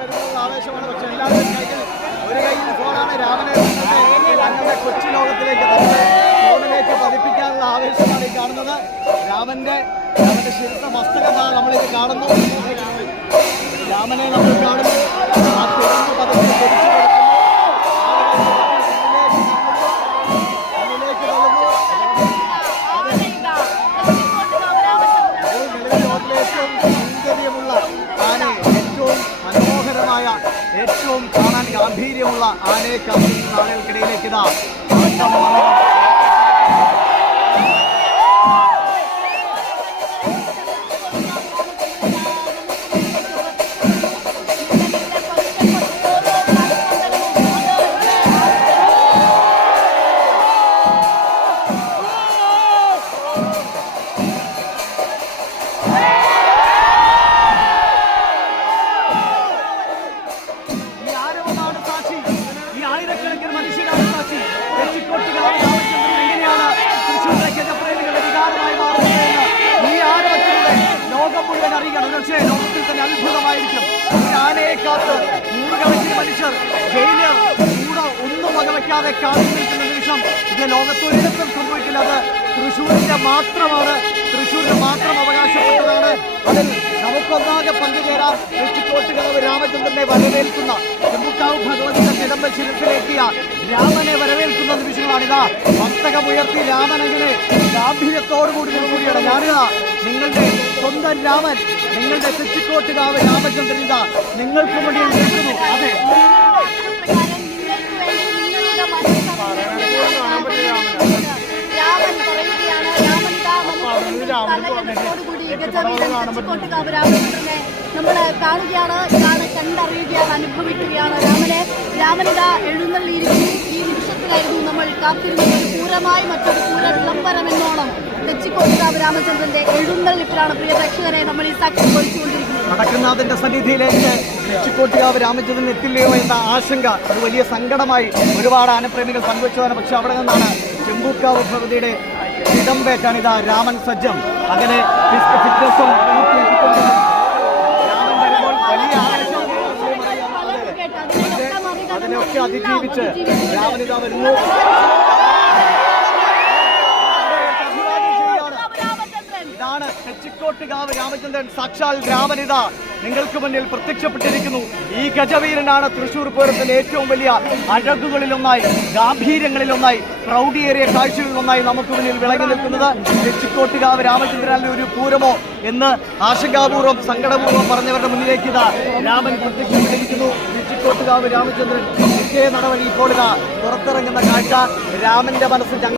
വരുന്നുള്ള ആവേശമാണ്. പക്ഷെ എല്ലാവരും കയ്യിൽ ഒരു കയ്യിൽ ഫോണാണ്. രാമനെ തങ്ങളുടെ കൊച്ചു ലോകത്തിലേക്ക് ഫോണിലേക്ക് പതിപ്പിക്കാനുള്ള ആവേശമാണ് ഈ കാണുന്നത്. രാമന്റെ രാമന്റെ ശിരസ മസ്തകമാണ് നമ്മളിത് കാണുന്നു ഗാംഭീര്യമുള്ള ആനയെ കമ്പനി നാളുകൾക്കിടയിലേക്ക് ഇതാ. പക്ഷേ ലോകത്തിൽ തന്നെ അത്ഭുതമായിരിക്കും ഈ ആനയെ കാത്ത് നൂറുകണക്കിന് മനുഷ്യർ ജയിലിൽ കൂടെ ഒന്നും വകവയ്ക്കാതെ കാത്തു നിൽക്കുന്ന നിമിഷം ഇത് ലോകത്തൊരിടത്തും സംഭവിക്കില്ല. അത് തൃശ്ശൂരിന്റെ മാത്രമാണ്. തൃശ്ശൂരിന് മാത്രം അവകാശപ്പെട്ടതാണ് അതിൽ നമുക്കൊന്നാകെ പങ്കുചേരാം. തെച്ചിക്കോട്ടുകാവ് രാമചന്ദ്രനെ വരവേൽക്കുന്ന. ചെമ്പുക്കാവ് ഭഗവതിയുടെ കിടമ്പ ശിരസിലേക്കിയ രാമനെ വരവേൽക്കുന്ന നിമിഷങ്ങളാണിത്. വർത്തകം ഉയർത്തി രാമനങ്ങനെ ഗാംഭീര്യത്തോടുകൂടി നിൽക്കുകയാണ്. ഞാനിതാ നിങ്ങളുടെ സ്വന്തം രാമൻ നിങ്ങളുടെ കൃഷിക്കോട്ടുകാവ് രാമചന്ദ്രൻ ഇതാ നിങ്ങൾക്ക് വേണ്ടി നിൽക്കുന്നു. അതെ. രാമൻ പറയുകയാണ് രാമൻ ഇതാ തലകെട്ടോടുകൂടി ഗജവീരൻ തെച്ചിക്കോട്ടുകാവ് രാമചന്ദ്രനെ നമ്മൾ കാണുകയാണ് ഇതാണ് കണ്ടറിയുകയാണ് അനുഭവിക്കുകയാണ്. രാമനെ രാമനിത എഴുന്നള്ളിയിരിക്കുന്നു. ഈ നിമിഷത്തിലായിരുന്നു നമ്മൾ കാത്തിരുന്നത്. പൂരമായി മറ്റൊരു പൂര വിളംബരം എന്നോണം തെച്ചിക്കോട്ടുകാവ് രാമചന്ദ്രന്റെ എഴുന്നള്ളിപ്പിലാണ് പ്രിയ പ്രേക്ഷകരെ നമ്മൾ ഈ സാക്ഷ്യം പൊളിച്ചുകൊണ്ടിരിക്കുന്നത് നടക്കുന്നതിന്റെ സന്നിധിയിലേക്ക് തെച്ചിക്കോട്ടുകാവ് രാമചന്ദ്രൻ എത്തില്ലയോ എന്ന ആശങ്ക അത് വലിയ സങ്കടമായി ഒരുപാട് ആനപ്രേമികൾ പങ്കുവച്ചതാണ്. പക്ഷെ അവിടെ നിന്നാണ് ചെമ്പൂക്കാവ് ഭഗവതിയുടെ ഇടംപേറ്റാണ് ഇതാ രാമൻ സജ്ജം. അങ്ങനെ ഫിറ്റ്നസും രാമൻ വരുമ്പോൾ വലിയ ആവേശം അതിനെയൊക്കെ അതിജീവിച്ച് രാമനിത വരുന്നു. തെച്ചിക്കോട്ടുകാവ് രാമചന്ദ്രൻ സാക്ഷാൽ രാമനിത. നിങ്ങൾക്ക് മുന്നിൽ പ്രത്യക്ഷപ്പെട്ടിരിക്കുന്നു. ഈ ഗജവീരനാണ് തൃശൂർ പൂരത്തിന്റെ ഏറ്റവും വലിയ അഴകുകളിലൊന്നായി ഗാംഭീര്യങ്ങളിലൊന്നായി പ്രൗഢിയേറിയ കാഴ്ചകളിലൊന്നായി നമുക്ക് മുന്നിൽ വിളങ്ങി നിൽക്കുന്നത് തെച്ചിക്കോട്ടുകാവ് രാമചന്ദ്രനെ ഒരു പൂരമോ എന്ന് ആശങ്കാപൂർവം സങ്കടപൂർവം പറഞ്ഞവരുടെ മുന്നിലേക്ക് ഇതാ രാമൻ പ്രത്യക്ഷപ്പെട്ടിരിക്കുന്നു. തെച്ചിക്കോട്ടുകാവ് രാമചന്ദ്രൻ നിശ്ചയ നടപടി ഇപ്പോൾ ഇതാ പുറത്തിറങ്ങുന്ന കാഴ്ച. രാമന്റെ മനസ്സ്